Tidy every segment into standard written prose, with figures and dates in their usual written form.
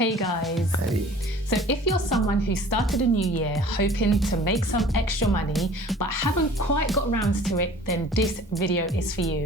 Hey guys. Hey. So if you're someone who started a new year hoping to make some extra money but haven't quite got around to it, then this video is for you.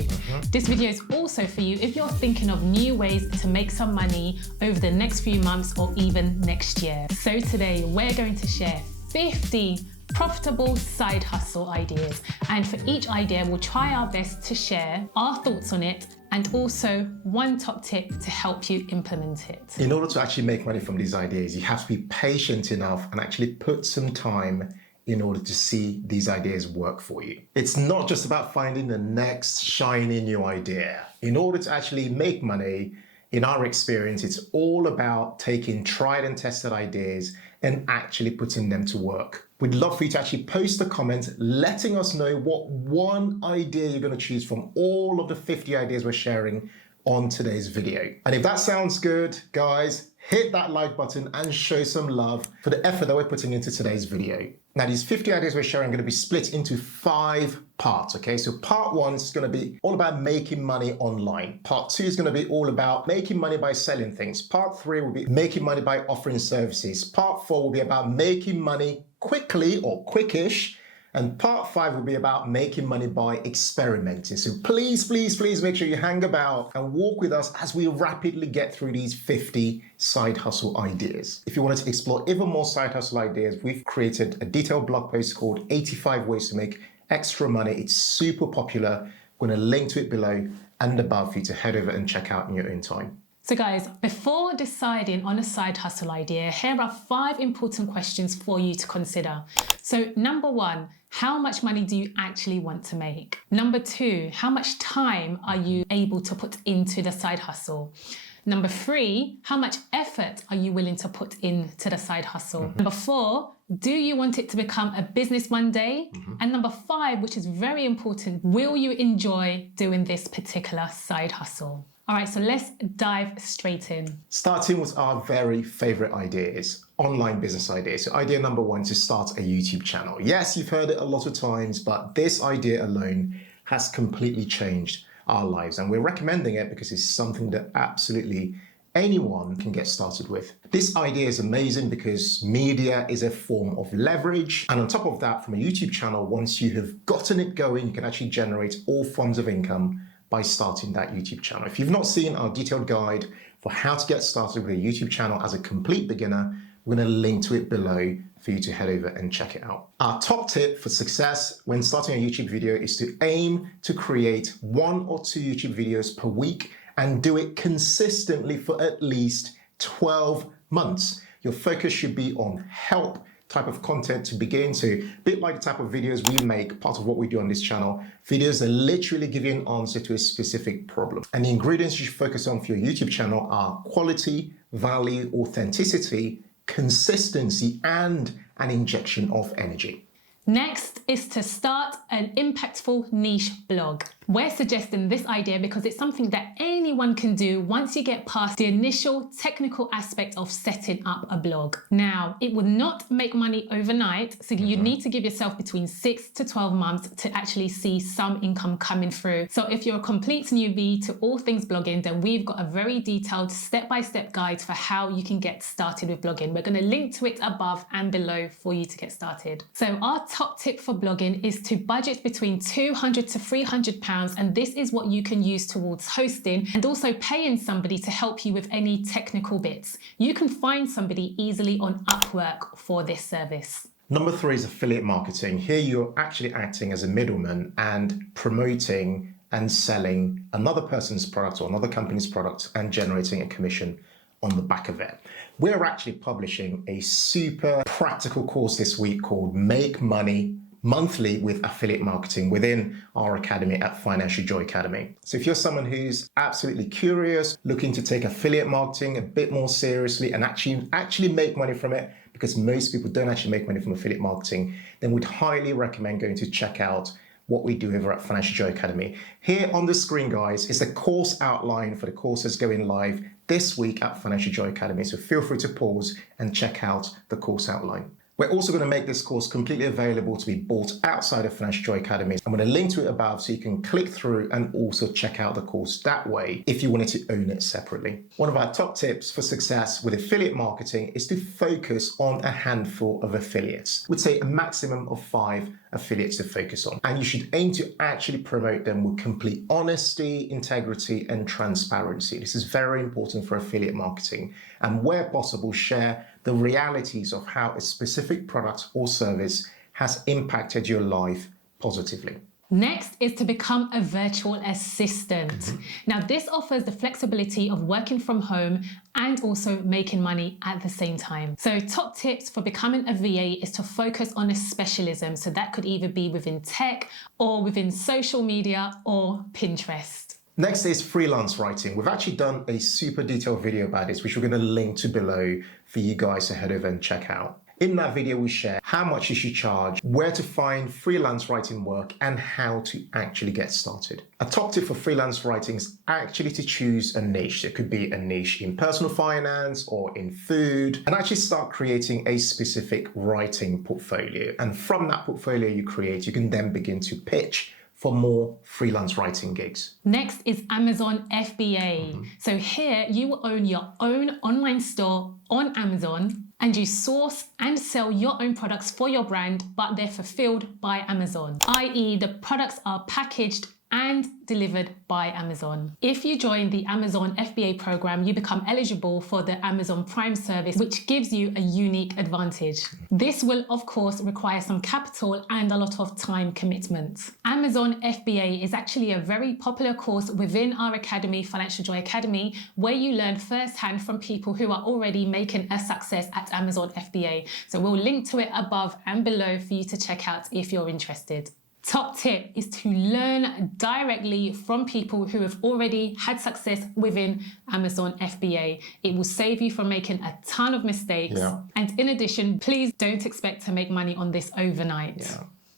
This video is also for you if you're thinking of new ways to make some money over the next few months or even next year. So today we're going to share 50 profitable side hustle ideas, and for each idea we'll try our best to share our thoughts on it and also one top tip to help you implement it. In order to actually make money from these ideas, you have to be patient enough and actually put some time in order to see these ideas work for you. It's not just about finding the next shiny new idea. In order to actually make money, in our experience, it's all about taking tried and tested ideas and actually putting them to work. We'd love for you to actually post a comment letting us know what one idea you're going to choose from all of the 50 ideas we're sharing on today's video. And if that sounds good, guys, hit that like button and show some love for the effort that we're putting into today's video. Now, these 50 ideas we're sharing are going to be split into 5 parts, okay? So part 1 is going to be all about making money online. Part 2 is going to be all about making money by selling things. Part 3 will be making money by offering services. Part 4 will be about making money quickly or quickish. And part 5 will be about making money by experimenting. So please, please, please make sure you hang about and walk with us as we rapidly get through these 50 side hustle ideas. If you wanted to explore even more side hustle ideas, we've created a detailed blog post called 85 Ways to Make Extra Money. It's super popular. I'm going to link to it below and above for you to head over and check out in your own time. So guys, before deciding on a side hustle idea, here are 5 important questions for you to consider. So number 1, how much money do you actually want to make? Number 2, how much time are you able to put into the side hustle? Number 3, how much effort are you willing to put into the side hustle? Number 4, do you want it to become a business one day? And number 5, which is very important, will you enjoy doing this particular side hustle? All right, so let's dive straight in. Starting with our very favorite ideas, online business ideas. So idea number 1 is to start a YouTube channel. Yes, you've heard it a lot of times, but this idea alone has completely changed our lives. And we're recommending it because it's something that absolutely anyone can get started with. This idea is amazing because media is a form of leverage. And on top of that, from a YouTube channel, once you have gotten it going, you can actually generate all forms of income by starting that YouTube channel. If you've not seen our detailed guide for how to get started with a YouTube channel as a complete beginner, we're going to link to it below for you to head over and check it out. Our top tip for success when starting a YouTube video is to aim to create 1 or 2 YouTube videos per week and do it consistently for at least 12 months. Your focus should be on help type of content to begin. So a bit like the type of videos we make, part of what we do on this channel, videos that literally give you an answer to a specific problem. And the ingredients you should focus on for your YouTube channel are quality, value, authenticity, consistency, and an injection of energy. Next is to start an impactful niche blog. We're suggesting this idea because it's something that anyone can do once you get past the initial technical aspect of setting up a blog. Now, it would not make money overnight, so you need to give yourself between 6 to 12 months to actually see some income coming through. So if you're a complete newbie to all things blogging, then we've got a very detailed step-by-step guide for how you can get started with blogging. We're going to link to it above and below for you to get started. So our top tip for blogging is to budget between £200 to £300, and this is what you can use towards hosting and also paying somebody to help you with any technical bits. You can find somebody easily on Upwork for this service. Number 3 is affiliate marketing. Here you're actually acting as a middleman and promoting and selling another person's product or another company's product and generating a commission on the back of it. We're actually publishing a super practical course this week called Make Money Monthly with Affiliate Marketing within our academy at Financial Joy Academy. So if you're someone who's absolutely curious, looking to take affiliate marketing a bit more seriously and actually make money from it, because most people don't actually make money from affiliate marketing, then we'd highly recommend going to check out what we do over at Financial Joy Academy. Here on the screen, guys, is the course outline for the courses going live this week at Financial Joy Academy. So feel free to pause and check out the course outline. We're also going to make this course completely available to be bought outside of Financial Joy Academy. I'm going to link to it above so you can click through and also check out the course that way if you wanted to own it separately. One of our top tips for success with affiliate marketing is to focus on a handful of affiliates. We'd say a maximum of 5 affiliates to focus on. And you should aim to actually promote them with complete honesty, integrity, and transparency. This is very important for affiliate marketing. And where possible, share the realities of how a specific product or service has impacted your life positively. Next is to become a virtual assistant. Now, this offers the flexibility of working from home and also making money at the same time. So top tips for becoming a VA is to focus on a specialism. So that could either be within tech or within social media or Pinterest. Next is freelance writing. We've actually done a super detailed video about this, which we're going to link to below for you guys to head over and check out. In that video, we share how much you should charge, where to find freelance writing work, and how to actually get started. A top tip for freelance writing is actually to choose a niche. It could be a niche in personal finance or in food, and actually start creating a specific writing portfolio. And from that portfolio you create, you can then begin to pitch for more freelance writing gigs. Next is Amazon FBA. So here you will own your own online store on Amazon and you source and sell your own products for your brand, but they're fulfilled by Amazon, i.e. the products are packaged and delivered by Amazon. If you join the Amazon FBA program, you become eligible for the Amazon Prime service, which gives you a unique advantage. This will, of course, require some capital and a lot of time commitment. Amazon FBA is actually a very popular course within our academy, Financial Joy Academy, where you learn firsthand from people who are already making a success at Amazon FBA. So we'll link to it above and below for you to check out if you're interested. Top tip is to learn directly from people who have already had success within Amazon FBA. It will save you from making a ton of mistakes. And in addition, please don't expect to make money on this overnight.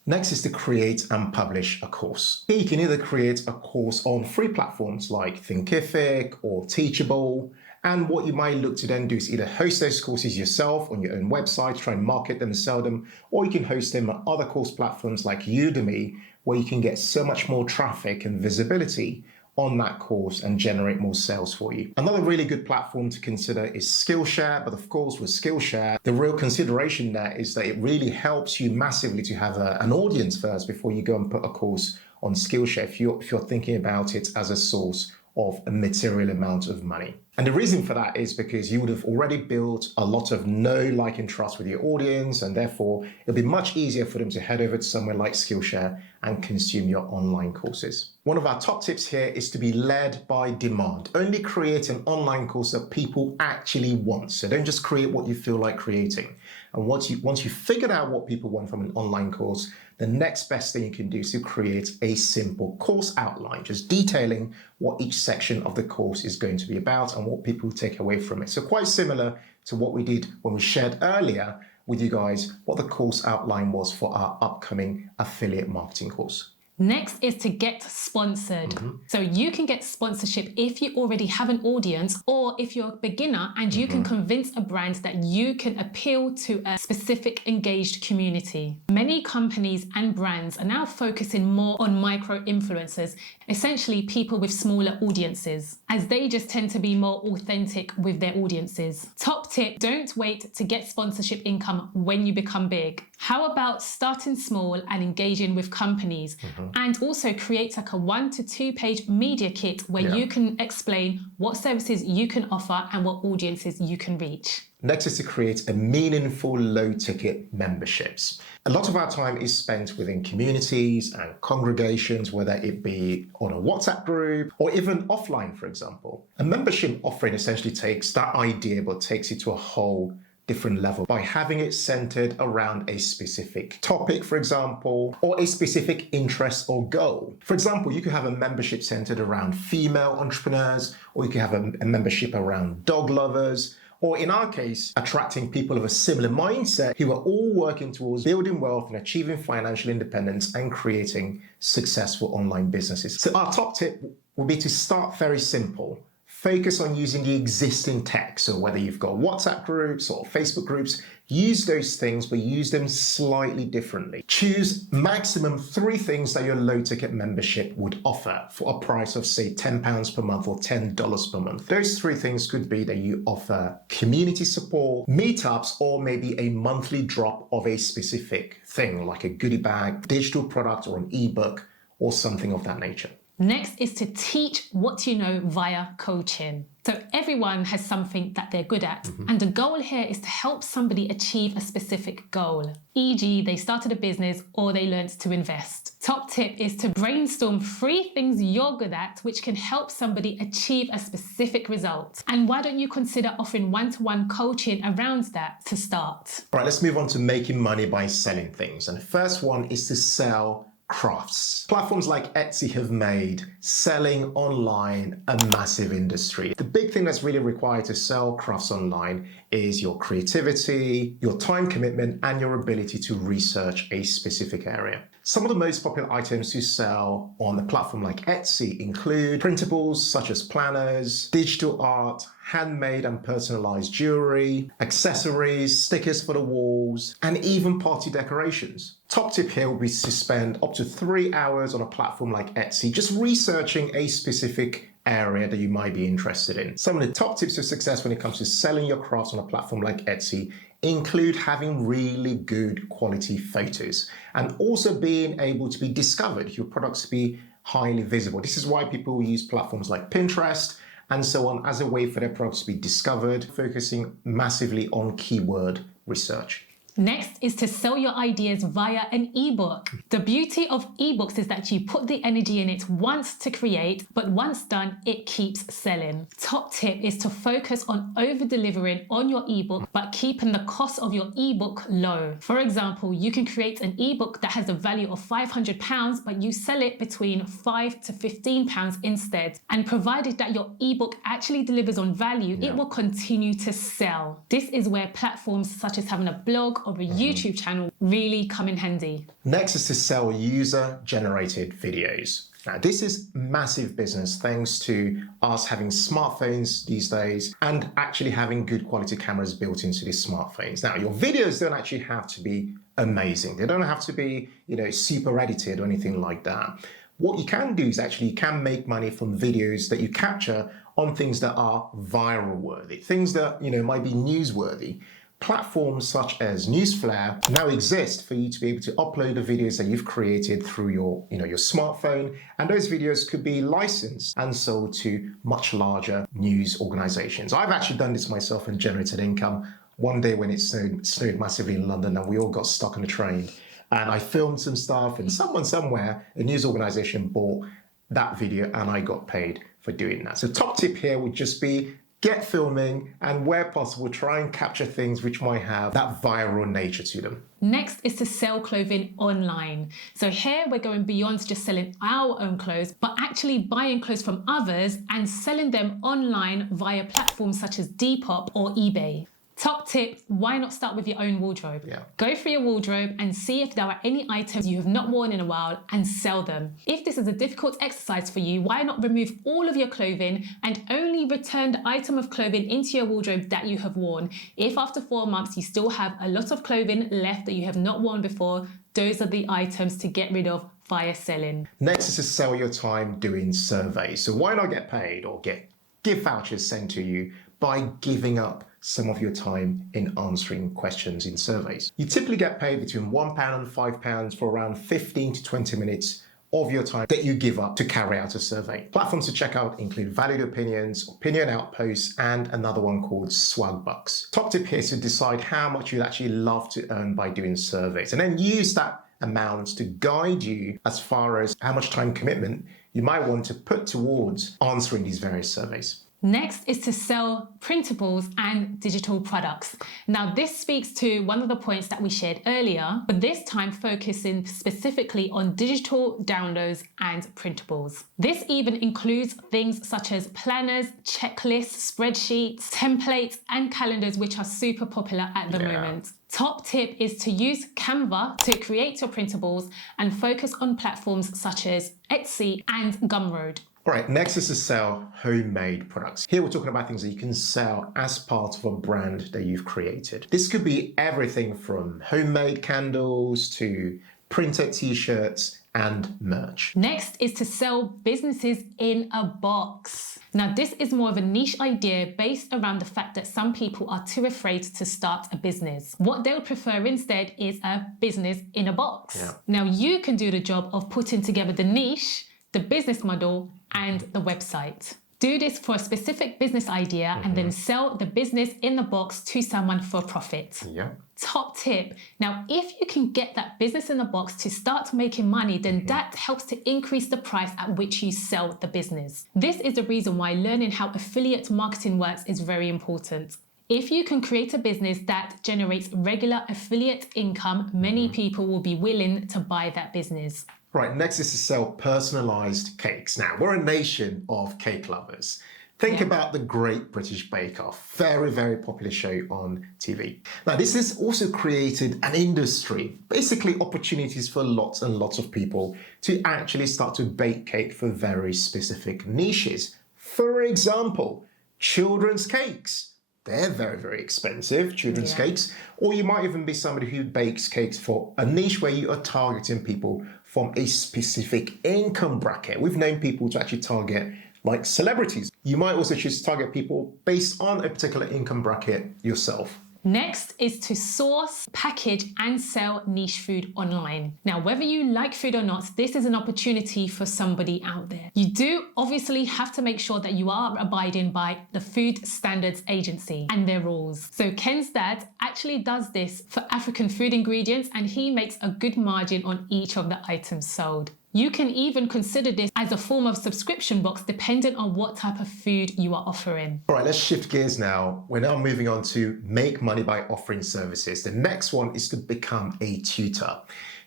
Next is to create and publish a course. Here you can either create a course on free platforms like Thinkific or Teachable. And what you might look to then do is either host those courses yourself on your own website, try and market them, sell them, or you can host them on other course platforms like Udemy, where you can get so much more traffic and visibility on that course and generate more sales for you. Another really good platform to consider is Skillshare, but of course with Skillshare, the real consideration there is that it really helps you massively to have an audience first before you go and put a course on Skillshare if you're thinking about it as a source of a material amount of money. And the reason for that is because you would have already built a lot of know, like, and trust with your audience, and therefore it'll be much easier for them to head over to somewhere like Skillshare and consume your online courses. One of our top tips here is to be led by demand. Only create an online course that people actually want. So don't just create what you feel like creating. And once you've figured out what people want from an online course, the next best thing you can do is to create a simple course outline, just detailing what each section of the course is going to be about and what people take away from it. So quite similar to what we did when we shared earlier with you guys what the course outline was for our upcoming affiliate marketing course. Next is to get sponsored. So you can get sponsorship if you already have an audience or if you're a beginner and you can convince a brand that you can appeal to a specific engaged community. Many companies and brands are now focusing more on micro influencers, essentially people with smaller audiences, as they just tend to be more authentic with their audiences. Top tip, don't wait to get sponsorship income when you become big. How about starting small and engaging with companies and also create like a 1 to 2 page media kit where you can explain what services you can offer and what audiences you can reach. Next is to create a meaningful low-ticket memberships. A lot of our time is spent within communities and congregations, whether it be on a WhatsApp group or even offline, for example. A membership offering essentially takes that idea but takes it to a whole different level by having it centered around a specific topic, for example, or a specific interest or goal. For example, you could have a membership centered around female entrepreneurs, or you could have a membership around dog lovers, or in our case, attracting people of a similar mindset who are all working towards building wealth and achieving financial independence and creating successful online businesses. So our top tip would be to start very simple. Focus on using the existing tech. So whether you've got WhatsApp groups or Facebook groups, use those things, but use them slightly differently. Choose maximum 3 things that your low ticket membership would offer for a price of say £10 per month or $10 per month. Those 3 things could be that you offer community support, meetups, or maybe a monthly drop of a specific thing like a goodie bag, digital product, or an ebook, or something of that nature. Next is to teach what you know via coaching. So everyone has something that they're good at. And the goal here is to help somebody achieve a specific goal. E.g., they started a business or they learned to invest. Top tip is to brainstorm 3 things you're good at which can help somebody achieve a specific result. And why don't you consider offering one-to-one coaching around that to start? All right, let's move on to making money by selling things. And the first one is to sell crafts. Platforms like Etsy have made selling online a massive industry. The big thing that's really required to sell crafts online is your creativity, your time commitment, and your ability to research a specific area. Some of the most popular items to sell on a platform like Etsy include printables such as planners, digital art, handmade and personalized jewelry, accessories, stickers for the walls, and even party decorations. Top tip here would be to spend up to 3 hours on a platform like Etsy just researching a specific area that you might be interested in. Some of the top tips of success when it comes to selling your crafts on a platform like Etsy include having really good quality photos and also being able to be discovered, your products to be highly visible. This is why people use platforms like Pinterest and so on as a way for their products to be discovered, focusing massively on keyword research. Next is to sell your ideas via an ebook. The beauty of ebooks is that you put the energy in it once to create, but once done, it keeps selling. Top tip is to focus on over-delivering on your ebook, but keeping the cost of your ebook low. For example, you can create an ebook that has a value of £500, but you sell it between £5 to £15 instead. And provided that your ebook actually delivers on value, it will continue to sell. This is where platforms such as having a blog or a YouTube channel really come in handy. Next is to sell user-generated videos. Now, this is massive business thanks to us having smartphones these days and actually having good quality cameras built into these smartphones. Now, your videos don't actually have to be amazing. They don't have to be, super edited or anything like that. What you can do is actually you can make money from videos that you capture on things that are viral worthy, things that, might be newsworthy. Platforms such as Newsflare now exist for you to be able to upload the videos that you've created through your smartphone, and those videos could be licensed and sold to much larger news organizations. I've actually done this myself and generated income. One day when it snowed massively in London and we all got stuck on the train, and I filmed some stuff, and someone somewhere, a news organization, bought that video and I got paid for doing that. So top tip here would just be get filming, and where possible, try and capture things which might have that viral nature to them. Next is to sell clothing online. So here we're going beyond just selling our own clothes, but actually buying clothes from others and selling them online via platforms such as Depop or eBay. Top tip, why not start with your own wardrobe? Go through your wardrobe and see if there are any items you have not worn in a while and sell them. If this is a difficult exercise for you, why not remove all of your clothing and only return the item of clothing into your wardrobe that you have worn? If after 4 months you still have a lot of clothing left that you have not worn before, those are the items to get rid of via selling. Next is to sell your time doing surveys. So why not get paid or get gift vouchers sent to you by giving up some of your time in answering questions in surveys. You typically get paid between £1 and £5 for around 15 to 20 minutes of your time that you give up to carry out a survey. Platforms to check out include Valued Opinions, Opinion Outposts, and another one called Swag Bucks. Top tip here is to decide how much you'd actually love to earn by doing surveys, and then use that amount to guide you as far as how much time commitment you might want to put towards answering these various surveys. Next is to sell printables and digital products. Now, this speaks to one of the points that we shared earlier, but this time focusing specifically on digital downloads and printables. This even includes things such as planners, checklists, spreadsheets, templates, and calendars, which are super popular at the moment. Top tip is to use Canva to create your printables and focus on platforms such as Etsy and Gumroad. All right, next is to sell homemade products. Here we're talking about things that you can sell as part of a brand that you've created. This could be everything from homemade candles to printed t-shirts and merch. Next is to sell businesses in a box. Now, this is more of a niche idea based around the fact that some people are too afraid to start a business. What they'll prefer instead is a business in a box. Yeah. Now, you can do the job of putting together the niche, the business model, and the website. Do this for a specific business idea and then sell the business in the box to someone for profit. Yeah. Top tip. Now, if you can get that business in the box to start making money, then that helps to increase the price at which you sell the business. This is the reason why learning how affiliate marketing works is very important. If you can create a business that generates regular affiliate income, many people will be willing to buy that business. Right, next is to sell personalized cakes. Now, we're a nation of cake lovers. Think about the Great British Bake Off, very, very popular show on TV. Now, this has also created an industry, basically opportunities for lots and lots of people to actually start to bake cake for very specific niches. For example, children's cakes. They're very, very expensive, children's cakes. Or you might even be somebody who bakes cakes for a niche where you are targeting people from a specific income bracket. We've known people to actually target like celebrities. You might also choose to target people based on a particular income bracket yourself. Next is to source, package, and sell niche food online. Now, whether you like food or not, this is an opportunity for somebody out there. You do obviously have to make sure that you are abiding by the Food Standards Agency and their rules. So Ken's dad actually does this for African food ingredients, and he makes a good margin on each of the items sold. You can even consider this as a form of subscription box depending on what type of food you are offering. All right, let's shift gears now. We're now moving on to make money by offering services. The next one is to become a tutor.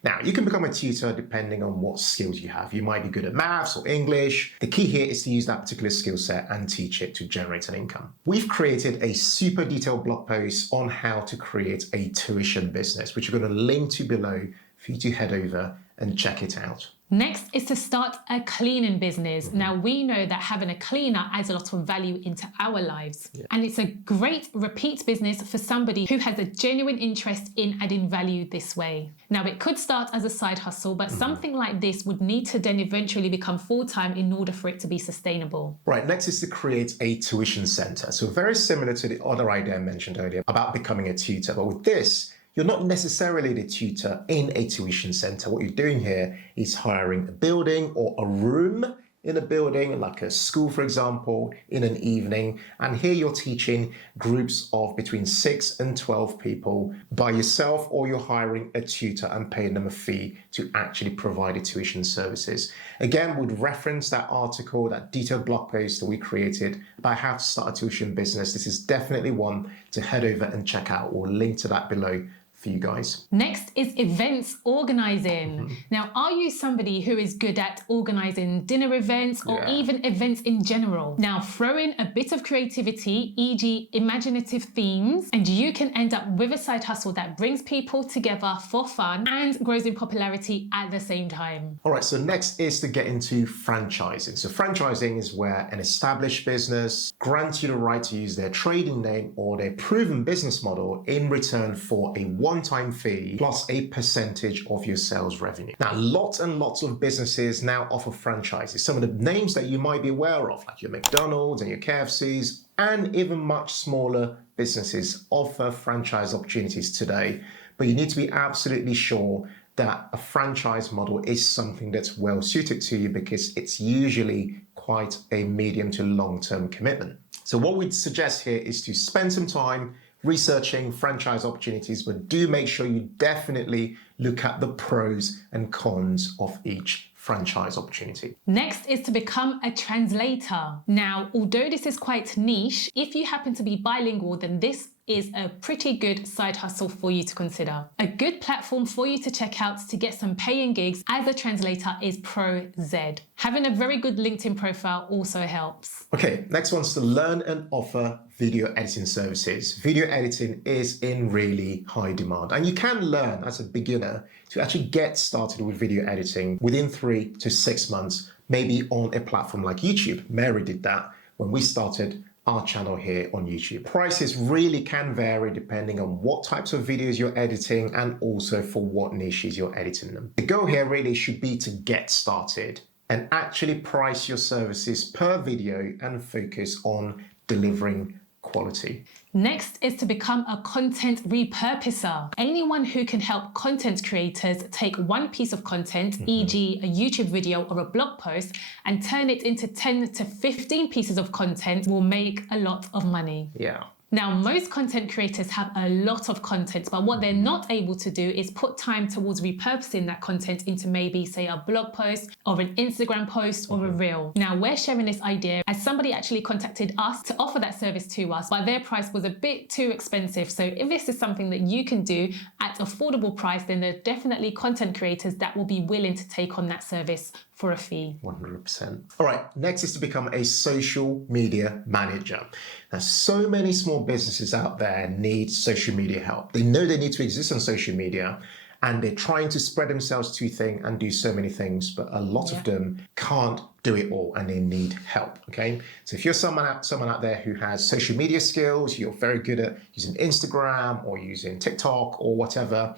Now, you can become a tutor depending on what skills you have. You might be good at maths or English. The key here is to use that particular skill set and teach it to generate an income. We've created a super detailed blog post on how to create a tuition business, which we're going to link to below for you to head over and check it out. Next is to start a cleaning business. Now, we know that having a cleaner adds a lot of value into our lives. And it's a great repeat business for somebody who has a genuine interest in adding value this way. Now, it could start as a side hustle, but something like this would need to then eventually become full-time in order for it to be sustainable. Right, next is to create a tuition center. So very similar to the other idea I mentioned earlier about becoming a tutor, but with this, you're not necessarily the tutor in a tuition center. What you're doing here is hiring a building or a room in a building, like a school, for example, in an evening. And here you're teaching groups of between 6 and 12 people by yourself, or you're hiring a tutor and paying them a fee to actually provide the tuition services. Again, we'd reference that article, that detailed blog post that we created about how to start a tuition business. This is definitely one to head over and check out. We'll link to that below for you guys. Next is events organizing. Now, are you somebody who is good at organizing dinner events or even events in general? Now, throw in a bit of creativity, e.g. imaginative themes, and you can end up with a side hustle that brings people together for fun and grows in popularity at the same time. All right, so next is to get into franchising. So franchising is where an established business grants you the right to use their trading name or their proven business model in return for a one-time fee plus a percentage of your sales revenue. Now, lots and lots of businesses now offer franchises. Some of the names that you might be aware of, like your McDonald's and your KFCs, and even much smaller businesses offer franchise opportunities today. But you need to be absolutely sure that a franchise model is something that's well suited to you, because it's usually quite a medium to long-term commitment. So what we'd suggest here is to spend some time researching franchise opportunities, but do make sure you definitely look at the pros and cons of each franchise opportunity. Next is to become a translator. Now, although this is quite niche, if you happen to be bilingual, then this is a pretty good side hustle for you to consider. A good platform for you to check out to get some paying gigs as a translator is ProZ. Having a very good LinkedIn profile also helps. Okay, next one's to learn and offer video editing services. Video editing is in really high demand, and you can learn as a beginner to actually get started with video editing within 3 to 6 months maybe on a platform like YouTube. Mary did that when we started our channel here on YouTube. Prices really can vary depending on what types of videos you're editing and also for what niches you're editing them. The goal here really should be to get started and actually price your services per video and focus on delivering quality. Next is to become a content repurposer. Anyone who can help content creators take one piece of content, e.g. a YouTube video or a blog post, and turn it into 10 to 15 pieces of content will make a lot of money. Yeah. Now, most content creators have a lot of content, but what they're not able to do is put time towards repurposing that content into maybe, say, a blog post or an Instagram post or a reel. Now, we're sharing this idea as somebody actually contacted us to offer that service to us, but their price was a bit too expensive. So if this is something that you can do at affordable price, then there are definitely content creators that will be willing to take on that service for a fee. 100%. All right, next is to become a social media manager. Now, so many small businesses out there need social media help. They know they need to exist on social media and they're trying to spread themselves too thin and do so many things, but a lot of them can't do it all and they need help, okay? So if you're someone out there who has social media skills, you're very good at using Instagram or using TikTok or whatever,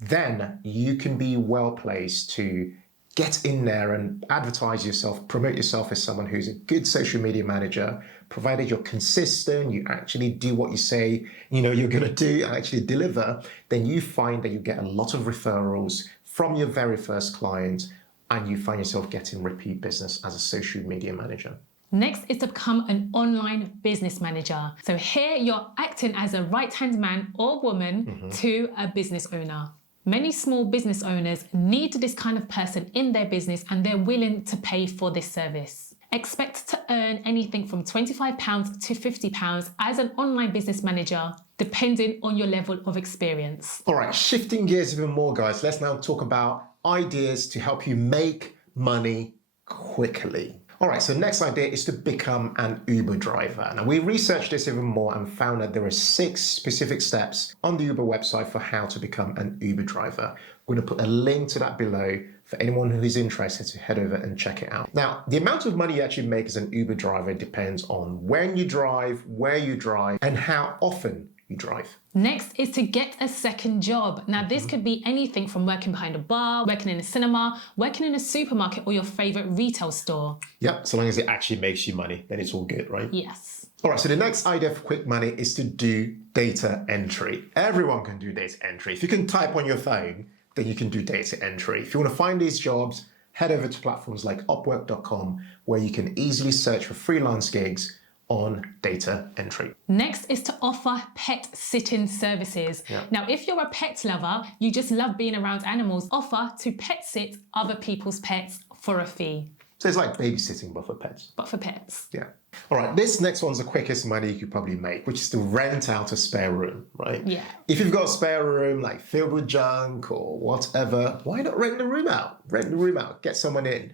then you can be well placed to get in there and advertise yourself, promote yourself as someone who's a good social media manager, provided you're consistent, you actually do what you say you're going to do and actually deliver, then you find that you get a lot of referrals from your very first client and you find yourself getting repeat business as a social media manager. Next is to become an online business manager. So here you're acting as a right-hand man or woman to a business owner. Many small business owners need this kind of person in their business and they're willing to pay for this service. Expect to earn anything from £25 to £50 as an online business manager, depending on your level of experience. All right, shifting gears even more, guys, let's now talk about ideas to help you make money quickly. All right, so next idea is to become an Uber driver. Now, we researched this even more and found that there are 6 specific steps on the Uber website for how to become an Uber driver. We're going to put a link to that below for anyone who is interested to head over and check it out. Now, the amount of money you actually make as an Uber driver depends on when you drive, where you drive, and how often you drive. Next is to get a second job. Now, this could be anything from working behind a bar, working in a cinema, working in a supermarket, or your favorite retail store. Yep, so long as it actually makes you money, then it's all good, right? Yes. All right, so the next idea for quick money is to do data entry. Everyone can do data entry. If you can type on your phone, then you can do data entry. If you want to find these jobs, head over to platforms like upwork.com, where you can easily search for freelance gigs on data entry. Next is to offer pet sitting services. Now, if you're a pet lover, you just love being around animals, offer to pet sit other people's pets for a fee. So it's like babysitting, but for pets. But for pets. Yeah. All right, this next one's the quickest money you could probably make, which is to rent out a spare room, right? Yeah. If you've got a spare room, like filled with junk or whatever, why not rent the room out? Rent the room out, get someone in.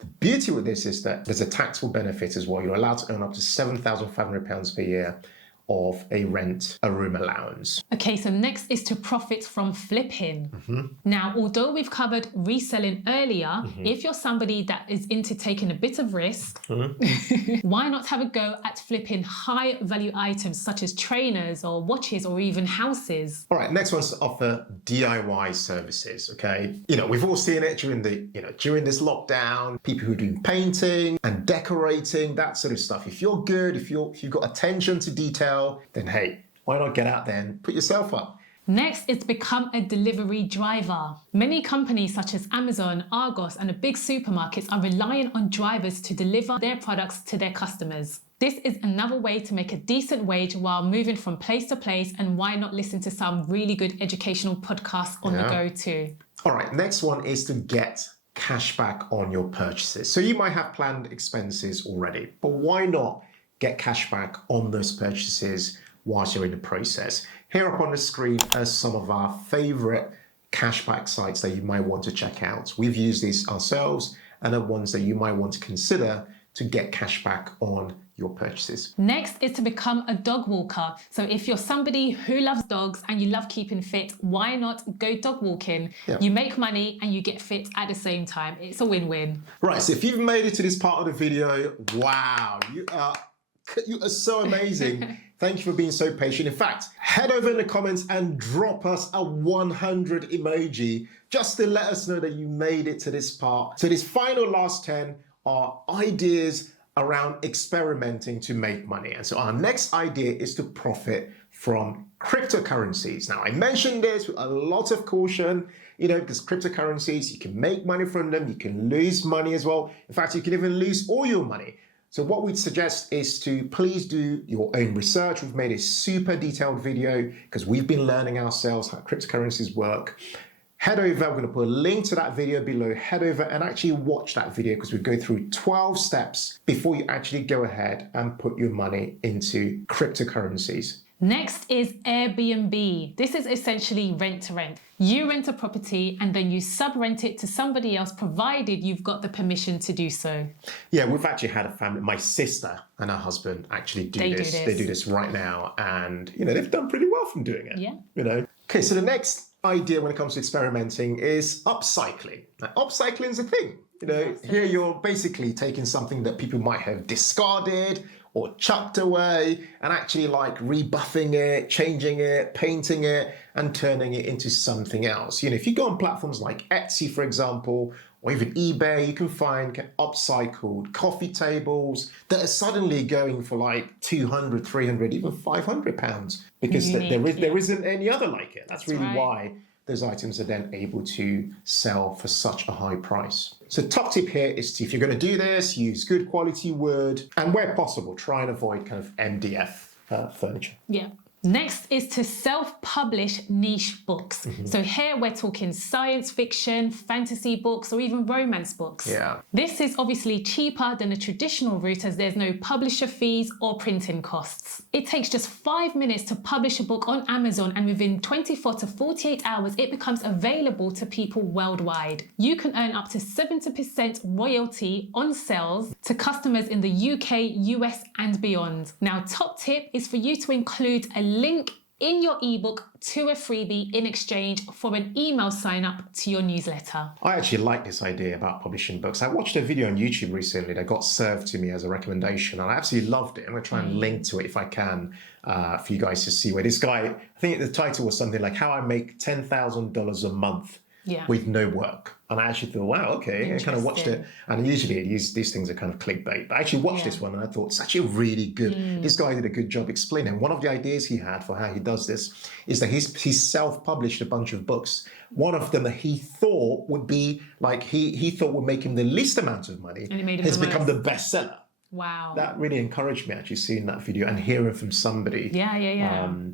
The beauty with this is that there's a taxable benefit as well. You're allowed to earn up to £7,500 per year of a room allowance. Okay, so next is to profit from flipping. Now, although we've covered reselling earlier, if you're somebody that is into taking a bit of risk, why not have a go at flipping high value items such as trainers or watches or even houses? All right, next one's to offer DIY services, okay? We've all seen it during during this lockdown, people who are doing painting and decorating, that sort of stuff. If you're good, if you've got attention to detail, then hey, why not get out there and put yourself up? Next is to become a delivery driver. Many companies such as Amazon, Argos, and the big supermarkets are relying on drivers to deliver their products to their customers. This is another way to make a decent wage while moving from place to place, and why not listen to some really good educational podcasts on the go too. All right, next one is to get cash back on your purchases. So you might have planned expenses already, but why not get cash back on those purchases whilst you're in the process? Here up on the screen are some of our favorite cashback sites that you might want to check out. We've used these ourselves and are ones that you might want to consider to get cash back on your purchases. Next is to become a dog walker. So if you're somebody who loves dogs and you love keeping fit, why not go dog walking? Yeah. You make money and you get fit at the same time. It's a win-win. Right, so if you've made it to this part of the video, wow, you are so amazing. Thank you for being so patient. In fact, head over in the comments and drop us a 100 emoji just to let us know that you made it to this part. So this final last 10 are ideas around experimenting to make money. And so our next idea is to profit from cryptocurrencies. Now, I mentioned this with a lot of caution, because cryptocurrencies, you can make money from them, you can lose money as well. In fact, you can even lose all your money. So what we'd suggest is to please do your own research. We've made a super detailed video because we've been learning ourselves how cryptocurrencies work. Head over, we're going to put a link to that video below. Head over and actually watch that video because we go through 12 steps before you actually go ahead and put your money into cryptocurrencies. Next is Airbnb. This is essentially rent to rent. You rent a property and then you sub-rent it to somebody else, provided you've got the permission to do so. Yeah, we've actually had a family, my sister and her husband actually do this. They do this right now, and they've done pretty well from doing it. Yeah. Okay, so the next idea when it comes to experimenting is upcycling. Now, upcycling is a thing. Here you're basically taking something that people might have discarded or chucked away and actually like rebuffing it, changing it, painting it, and turning it into something else. If you go on platforms like Etsy, for example, or even eBay, you can find upcycled coffee tables that are suddenly going for like 200, 300, even 500 pounds because there isn't any other like it. That's really why those items are then able to sell for such a high price. So top tip here is to, if you're going to do this, use good quality wood, and where possible, try and avoid kind of MDF furniture. Yeah. Next is to self-publish niche books. So here we're talking science fiction, fantasy books, or even romance books. Yeah. This is obviously cheaper than a traditional route as there's no publisher fees or printing costs. It takes just 5 minutes to publish a book on Amazon, and within 24 to 48 hours, it becomes available to people worldwide. You can earn up to 70% royalty on sales to customers in the UK, US, and beyond. Now, top tip is for you to include a link in your ebook to a freebie in exchange for an email sign up to your newsletter. I actually like this idea about publishing books. I watched a video on YouTube recently that got served to me as a recommendation, and I absolutely loved it. I'm going to try and link to it if I can for you guys to see where this guy, I think the title was something like How I Make $10,000 a Month with No Work. And I actually thought, wow, okay. I kind of watched it. And usually these things are kind of clickbait. But I actually watched this one and I thought, it's actually really good. This guy did a good job explaining. One of the ideas he had for how he does this is that he's self-published a bunch of books. One of them that he thought would be like, he thought would make him the least amount of money has become the bestseller. Wow. That really encouraged me actually seeing that video and hearing from somebody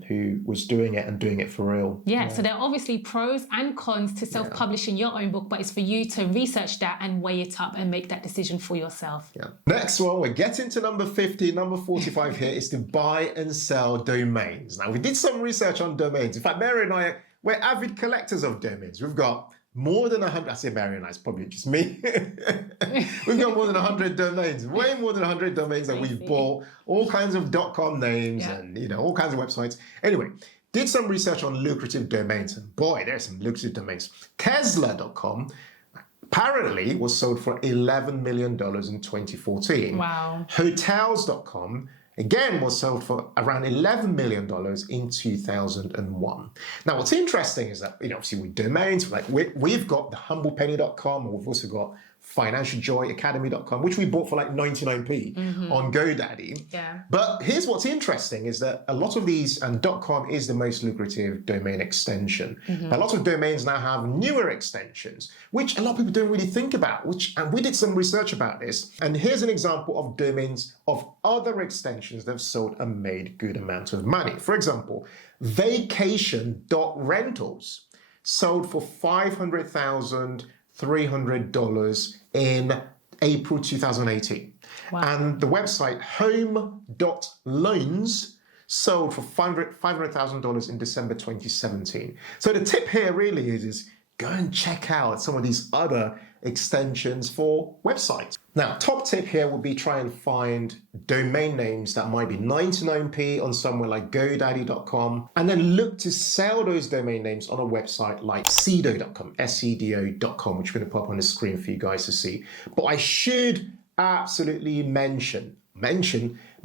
who was doing it and doing it for real. Yeah, so there are obviously pros and cons to self-publishing your own book, but it's for you to research that and weigh it up and make that decision for yourself. Yeah. Next one, we're getting to number 50. Number 45 here is to buy and sell domains. Now, we did some research on domains. In fact, Mary and I, we're avid collectors of domains. We've got more than 100, I say Mary and I, it's probably just me. We've got more than 100 domains, way more than 100 domains that we've bought, all kinds of .com names and, all kinds of websites. Anyway, did some research on lucrative domains, and boy, there's some lucrative domains. Tesla.com apparently was sold for $11 million in 2014. Wow. Hotels.com again was sold for around $11 million in 2001. Now, what's interesting is that, obviously with domains, like we've got the humblepenny.com, and we've also got financialjoyacademy.com, which we bought for like 99p on GoDaddy. Yeah. But here's what's interesting is that a lot of these, and .com is the most lucrative domain extension. A lot of domains now have newer extensions, which a lot of people don't really think about, and we did some research about this. And here's an example of domains of other extensions that have sold and made good amount of money. For example, vacation.rentals sold for $500,300 in April 2018. Wow. And the website home.loans sold for $500,000 in December 2017. So the tip here really is go and check out some of these other extensions for websites. Now, top tip here would be try and find domain names that might be 99p on somewhere like GoDaddy.com, and then look to sell those domain names on a website like sedo.com, sedo.com, which we're going to pop on the screen for you guys to see. But I should absolutely mention,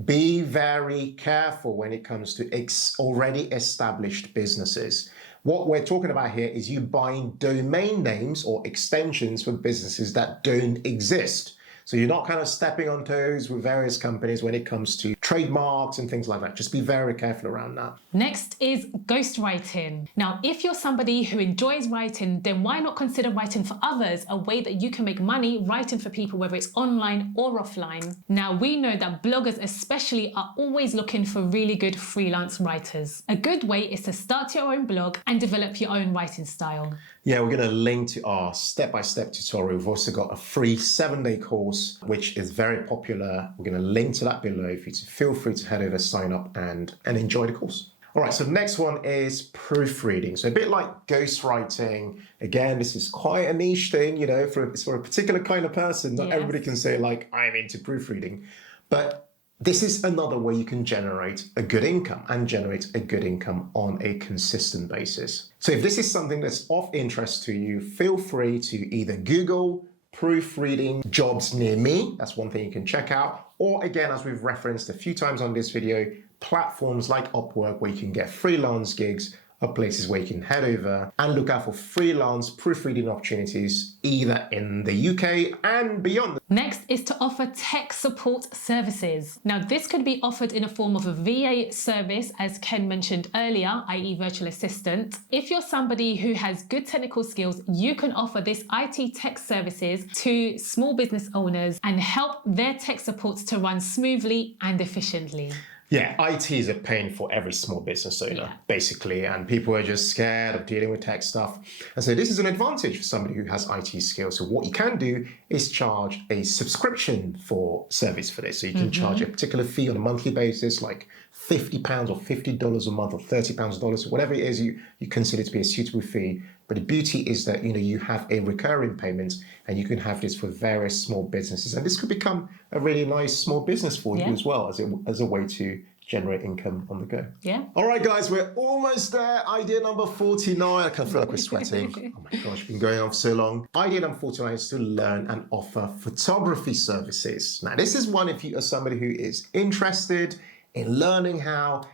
be very careful when it comes to already established businesses. What we're talking about here is you buying domain names or extensions for businesses that don't exist. So you're not kind of stepping on toes with various companies when it comes to trademarks and things like that. Just be very careful around that. Next is ghostwriting. Now, if you're somebody who enjoys writing, then why not consider writing for others, a way that you can make money writing for people, whether it's online or offline. Now, we know that bloggers especially are always looking for really good freelance writers. A good way is to start your own blog and develop your own writing style. Yeah, we're going to link to our step-by-step tutorial. We've also got a free 7-day course, which is very popular. We're going to link to that below for you to feel free to head over, sign up and enjoy the course. All right, so the next one is proofreading. So a bit like ghostwriting. Again, this is quite a niche thing, you know, it's for a particular kind of person. Not everybody can say like, I'm into proofreading. But this is another way you can generate a good income on a consistent basis. So if this is something that's of interest to you, feel free to either Google proofreading jobs near me. That's one thing you can check out. Or again, as we've referenced a few times on this video, platforms like Upwork where you can get freelance gigs are places where you can head over and look out for freelance proofreading opportunities either in the UK and beyond. Next is to offer tech support services. Now, this could be offered in a form of a VA service, as Ken mentioned earlier, i.e. virtual assistant. If you're somebody who has good technical skills, you can offer this IT tech services to small business owners and help their tech supports to run smoothly and efficiently. Yeah, IT is a pain for every small business owner, basically, and people are just scared of dealing with tech stuff. And so this is an advantage for somebody who has IT skills. So what you can do is charge a subscription for service for this. So you can charge a particular fee on a monthly basis, like £50 or $50 a month or £30 a dollar, so whatever it is you consider to be a suitable fee. But the beauty is that, you know, you have a recurring payment and you can have this for various small businesses. And this could become a really nice small business for you as well as a way to generate income on the go. Yeah. All right, guys, we're almost there. Idea number 49. I kind of feel like we're sweating. Oh my gosh, been going on for so long. Idea number 49 is to learn and offer photography services. Now, this is one if you are somebody who is interested in learning how,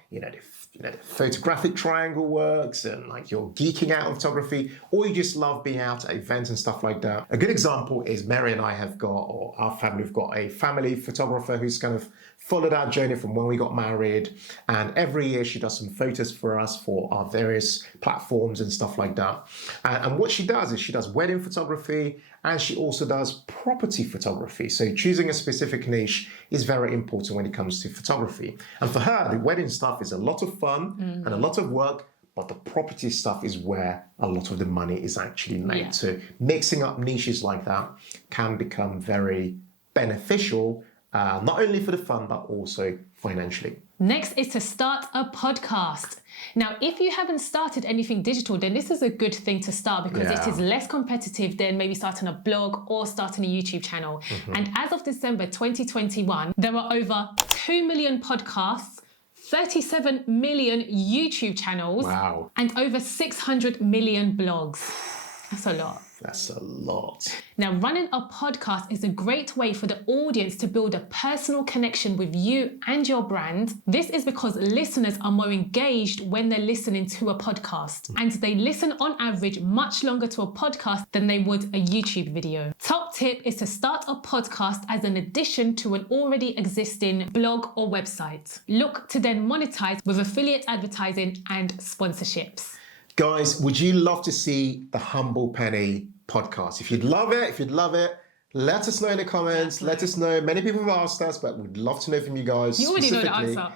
the photographic triangle works and like you're geeking out on photography, or you just love being out at events and stuff like that. A good example is Mary and I have got, or our family, we've got a family photographer who's kind of followed our journey from when we got married, and every year she does some photos for us for our various platforms and stuff like that. And what she does is she does wedding photography, and she also does property photography. So choosing a specific niche is very important when it comes to photography. And for her, the wedding stuff is a lot of fun and a lot of work, but the property stuff is where a lot of the money is actually made. Yeah. So mixing up niches like that can become very beneficial, not only for the fun, but also financially. Next is to start a podcast. Now, if you haven't started anything digital, then this is a good thing to start because it is less competitive than maybe starting a blog or starting a YouTube channel. And as of December 2021, there are over 2 million podcasts, 37 million YouTube channels, and over 600 million blogs. That's a lot. That's a lot. Now, running a podcast is a great way for the audience to build a personal connection with you and your brand. This is because listeners are more engaged when they're listening to a podcast, and they listen on average much longer to a podcast than they would a YouTube video. Top tip is to start a podcast as an addition to an already existing blog or website. Look to then monetize with affiliate advertising and sponsorships. Guys, would you love to see the Humble Penny podcast? If you'd love it, let us know in the comments. Let us know. Many people have asked us, but we'd love to know from you guys. You already know the answer.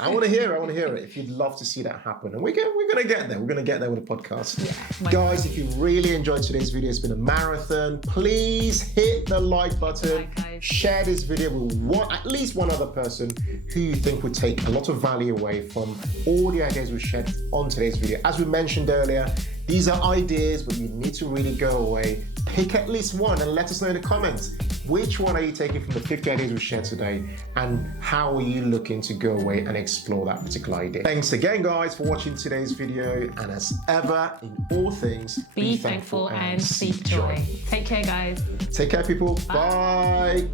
I want to hear it. If you'd love to see that happen. And we're going to get there. We're going to get there with the podcast. Yeah, guys, if you really enjoyed today's video, it's been a marathon. Please hit the like button. Share this video with at least one other person who you think would take a lot of value away from all the ideas we shared on today's video. As we mentioned earlier, These are ideas, but you need to really go away, pick at least one and let us know in the comments. Which one are you taking from the 50 ideas we shared today, and how are you looking to go away and explore that particular idea? Thanks again, guys, for watching today's video, and as ever, in all things, Be thankful and seek joy. Take care, guys. Take care, people. Bye.